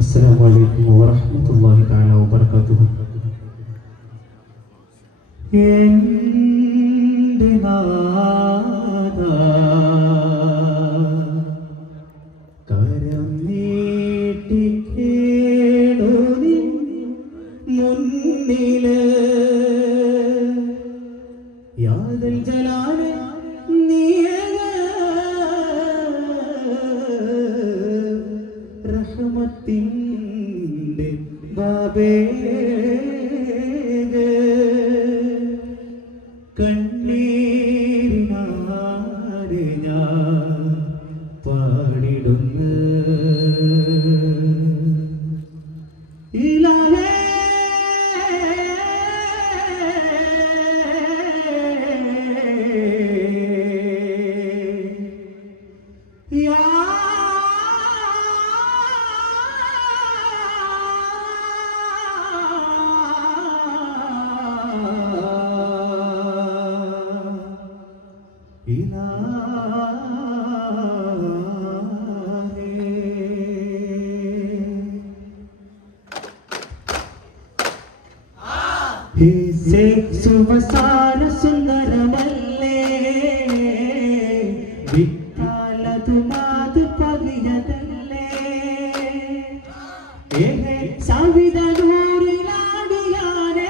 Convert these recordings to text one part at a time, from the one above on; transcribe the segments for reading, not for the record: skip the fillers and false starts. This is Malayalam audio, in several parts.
السلام عليكم ورحمة الله تعالى وبركاته. എൻ്റെ നാഥാ കരം നീട്ടി കേളു നിൻ മുന്നില് യാദൽ ജലാലെ റഹ്മത്തിൻ്റെ ബാബേ കണ്ണീരിനാരെ ഞാൻ പാടിടുന്നു ഇലാഹേ യാ സുവസാന സുന്ദരമല്ലേ വിട്ടാലതു മാതു പകിയതല്ലേ സവിതൂരിലാടിയാനേ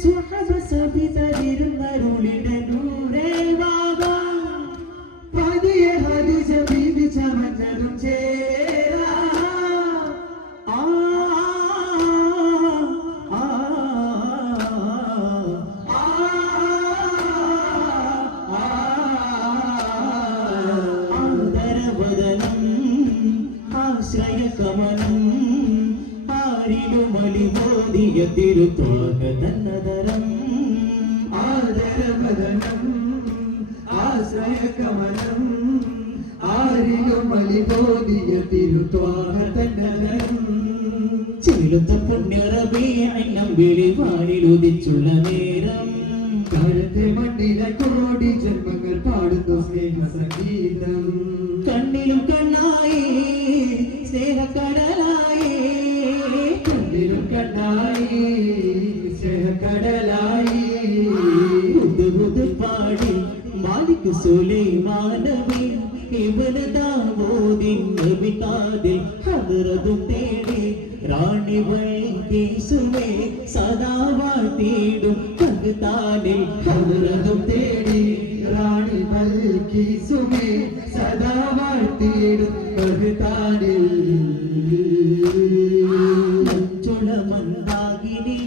സുഹബ സവിതരിരുന്നരുളിട നൂരേ വാവാ പതിയ ഹദിജ ബീബി ചമഞ്ഞതും ആശ്രയകമനം ആരിലുമലിബോധിയ തിരുത്വാഗതന്നതരം ആദരവദനം ആശ്രയകമനം ആരിലുമലിബോധിയ തിരുത്വാഗതന്നതരം ചെലുത്ത പുണ്യറബീഅന്നമ്പിളി വാനിലുദിച്ചുള്ള നേരം കാലത്തെ മണ്ണിലെ കോടി ജന്മങ്ങൾ പാടുന്നു സ്നേഹ സംഗീതം കണ്ണിലും കണ്ണായി സ്നേഹക്കടലായി കണ്ണിലും കണ്ണായി സ്നേഹക്കടലായി ഹുദ് പാടി മാലിക് സുലൈമാൻ നബി ഇബ്നു ദാവൂദിൻ നബി കാദിൽ ഹദ്റതും തേടി റാണി ബൽഖീസുമേ സദാ വാഴ്ത്തിയിടും തഗ്താനിൽ ഹദ്റതും തേടി റാണി ബൽഖീസുമേ സദാ വാഴ്ത്തിയിടും തഗ്താനിൽ മഞ്ചുളമന്ദാകിനി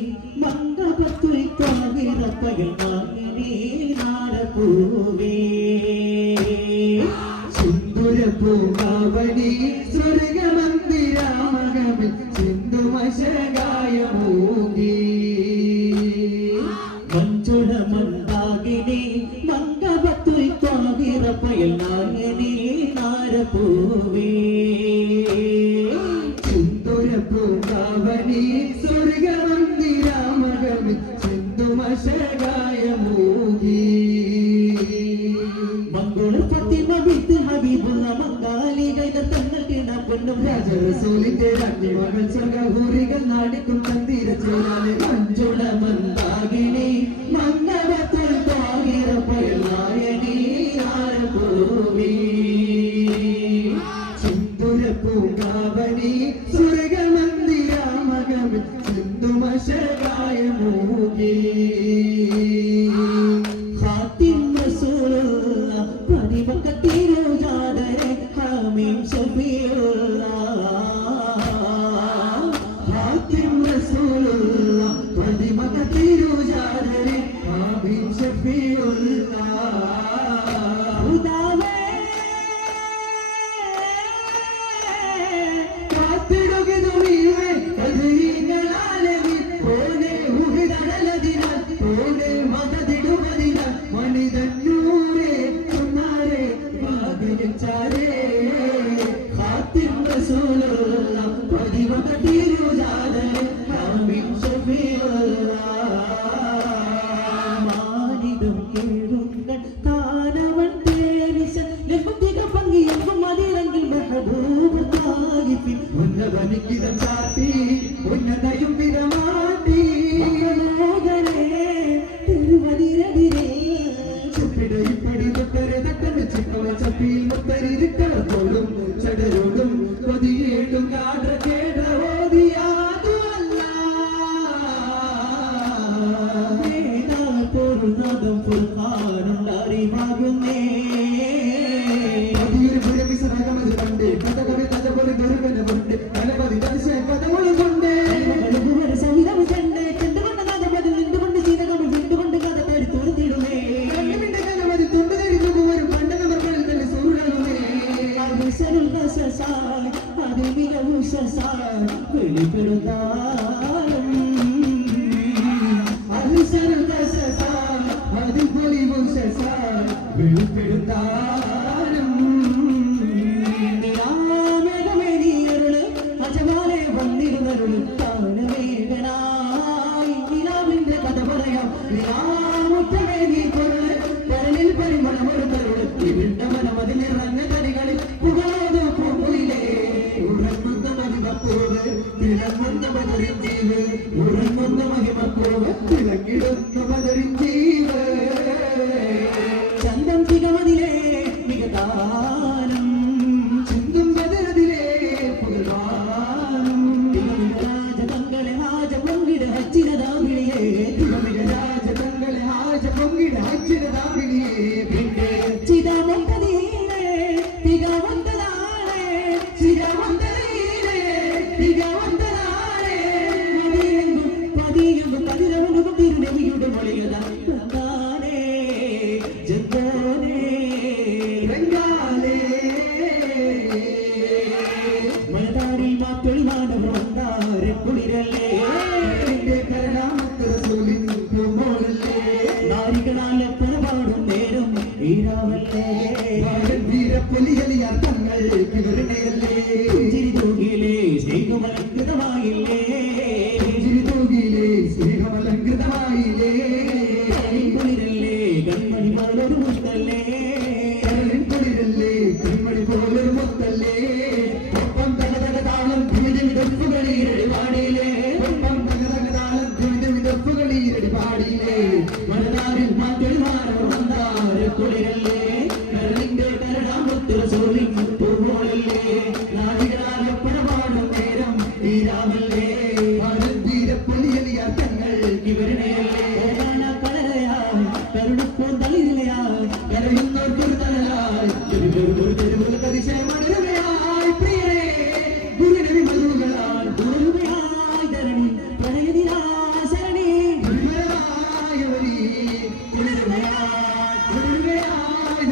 മംഗപത്തുൽ ത്വാഹിറപ്പയൽ നാഗിനി നാരപൂവേ സിന്ദൂരപൂങ്കാവനി സ്വർഗമന്ദിരാമകമിൽ സിന്ധുമശകായമൂകി മഞ്ചുളമന്ദാകിനി മംഗപത്തുൽ ത്വാഹിറപ്പയൽ നാഗിനി നാരപൂവേ സിന്ദൂരപൂങ്കാവനി സ്വർഗമന്ദിരാമകമിൽ സിന്ധുമശകായമൂകി ഹബീബുള്ള മംഗാലി കൈതർ തങ്ങൾക്കിണ പൊന്നും രാജറസൂലിന്റെ രണ്ട് മകൾ സ്വർഗഹൂറികൾ നാടിക്കും തന്തീര ചേരാലെ മഞ്ചുള മന്ദാകിനി മംഗളത്തിൽ ത്വാഹിറപ്പയൽ നായനി നാരപൂവി സിന്ദൂരപൂങ്കാവനി സ്വർഗമന്ദിരാമകമിൽ സിന്ധുമശകായമൂകി മാനിടും കേഴുങ്ങൾ இப்படி தொட்டரை தட்டன்னு சிக்கவ சப்பியில் முத்தரி இருக்கிற தோடும் சடரோடும் கொதியேடும் காற்ற கேட்ட ஓதியாது அல்ல பொருளாதம் பொருளானம் அறிவாகுமே பதிയൊரு புறவி சரகமது கண்டு கதகவி ததபொரு துருவன கொண்டு கணபதி தரிச கதவுளு கொண்டு சவிதம் கண்டு கண்டு கொண்ட கதபதி நின்று கொண்டு சீதகம் விட்டு கொண்டு கதை தேடி துருத்திடுமே கண்ணுமிட்ட கணபதி தொண்டு தேடி கொண்டு வரும் கண்ட நபர்கள் தன்னை சூழலுமே அது சருள் கசாய் அது மிக உசசாய் வெளிப்படுத்தாலும் அது சருள் கசாய் அது பொலிவு சசாய் வெளிப்படுத்தாலும் மேகமே நீ அருள் அஜமாலே வந்திருந்தருள் தானமேகனாய் நிலாவின்ற கதை പറയാം നിലാമുറ്റമേ നീ പൊരുൾ കരളിൽ പരിമളം ഒരു തരുൾ ഇരുണ്ട മനമതിലിറങ്ങ കനികളിൽ പുകളോത് പൂങ്കുയിലേ ഉറങ്ങുന്ന മഹിമപ്പൂവ് തിളങ്ങുന്ന മധുരിൻ ജീവ് ഉറങ്ങുന്ന മഹിമപ്പൂവ് തിളങ്ങിടുന്ന മധുരിൻ ജീവ് ചന്തം തികമതിലേ മികതാനം ചിന്തും ബദരതിലേ പുകഴ്വാനം രാജതങ്ങളെ ഹാജ പൊങ്കിട ഹച്ചിനതാവിളിയേ തികമിക രാജതങ്ങളെ ഹാജ പൊങ്കിട ഹച്ചിനതാവിളിയേ പിന്നെ ചിതമൊന്തനീലേ തികവന്തനാളേ ചിതമൊന്തനീലേ തികവന്തനാളേ പതിയെങ്കും പതിരവനും തിരുനബിയുടെ മൊഴിയതാണേ ജന്തോനേ രംഗാലേ മലതാരിൽ മാത്തൊഴിവാനവർ വന്നാരെ കുളിരല്ലേ കരണാമത്ത് റസൂലിൻ പൂമോളല്ലേ നാരികളാലെ പുറപാടും നേരം ഈരാവല്ലേ വീരപ്പൊലിയലിയാർ തങ്ങൾ കിവരണയല്ലേ ചിരിതൂകിയിലേ സ്നേഹമലങ്കൃതമായില്ലേ ചിരിതൂകിയിലേ സ്നേഹമലങ്കൃതമായില്ലേ കുളിരല്ലേ കൺമണി പോലൊരു മുത്തല്ലേ കുളിരല്ലേ കൺമണി പോലൊരു മുത്തല്ലേ ഒപ്പം തകതകതാളം വിവിധ വിദഗ്ധുകളീരടി പാടിയില്ലേ ഒപ്പം തകതകതാളം വിവിധ വിദഗ്ധുകളീരടി പാടിയില്ലേ മലനാരിൽ മാറ്റൊരുമാനോ വന്നാര് കുളിരല്ലേ കരളിന്റെ കരണാമുത്ത് റസൂലിൻ പൂമോളല്ലേ നാരികളാലെ പുറപാടും നേരം തീരാമല്ലേ വീരപ്പൊലിയലിയാർ തങ്ങൾ ഇവരുടെയല്ലേ കരുണപ്പോന്തളിരലയായി കരയുന്നോർക്കൊരു തലയായി തെരുവുകൾ അതിശയമണിരുമയായി പ്രിയരേ ഗുരുനബി മധുകളാൽ ഗുരുമയായി ധരണി പ്രണയദിനാശരണി ഗുരുമയായവരി ഗുരുമയായി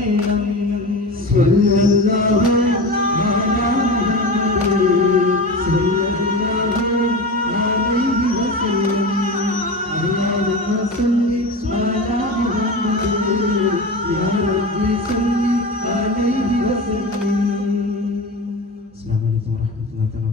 വസല്ലം സ്വല്ലല്ലാഹു അലാ മുഹമ്മദ് സ്വല്ലല്ലാഹു അലൈഹി വസല്ലം അല്ലാഹുമ്മ സല്ലി അലാ മുഹമ്മദ് യാ റബ്ബി സല്ലി അലൈഹി വസല്ലം. അസ്സലാമു അലൈക്കും വറഹ്മത്തുള്ളാഹി